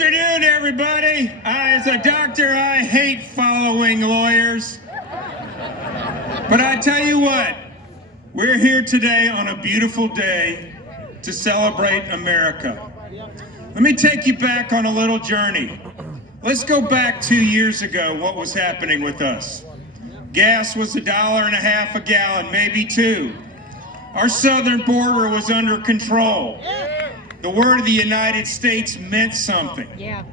afternoon, everybody. As a doctor, I hate following lawyers. But I tell you what, we're here today on a beautiful day to celebrate America. Let me take you back on a little journey. Let's go back 2 years ago, what was happening with us. Gas was $1.50 a gallon, maybe $2. Our southern border was under control. The word of the United States meant something. Yeah.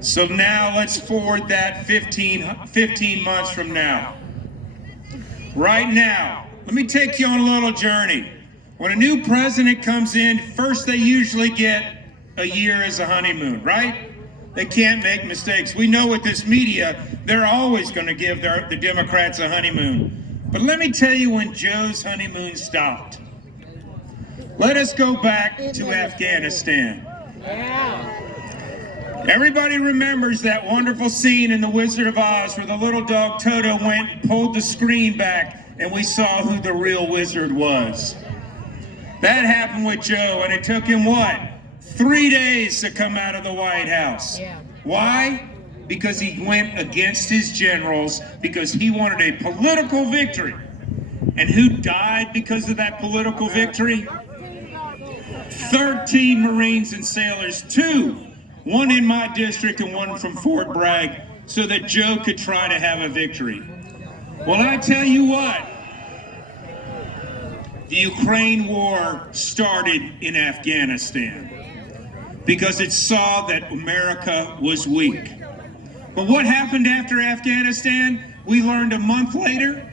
So now let's forward that 15 months from now. Right now, let me take you on a little journey. When a new president comes in, first they usually get a year as a honeymoon, right? They can't make mistakes. We know with this media, they're always going to give the Democrats a honeymoon. But let me tell you when Joe's honeymoon stopped. Let us go back to Afghanistan. Yeah. Everybody remembers that wonderful scene in The Wizard of Oz where the little dog Toto went and pulled the screen back and we saw who the real wizard was. That happened with Joe, and it took him, what, 3 days to come out of the White House. Yeah. Why? Because he went against his generals, because he wanted a political victory. And who died because of that political victory? 13 Marines and sailors, 2, one in my district and one from Fort Bragg, so that Joe could try to have a victory. Well, I tell you what, the Ukraine war started in Afghanistan because it saw that America was weak. But what happened after Afghanistan? We learned a month later,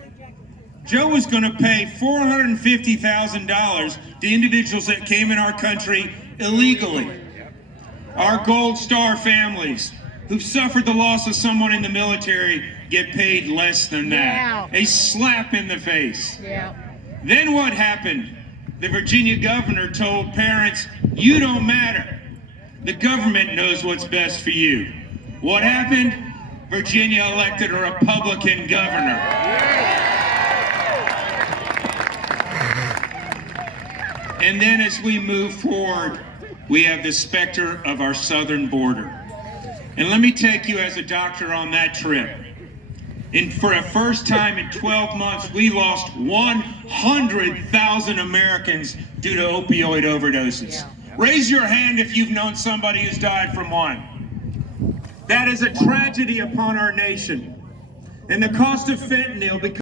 Joe was going to pay $450,000 to individuals that came in our country illegally. Our Gold Star families who've suffered the loss of someone in the military get paid less than that. Yeah. A slap in the face. Yeah. Then what happened? The Virginia governor told parents, you don't matter. The government knows what's best for you. What happened? Virginia elected a Republican governor. And then as we move forward, we have the specter of our southern border. And let me take you as a doctor on that trip. For the first time in 12 months, we lost 100,000 Americans due to opioid overdoses. Yeah. Raise your hand if you've known somebody who's died from one. That is a tragedy upon our nation. And the cost of fentanyl, because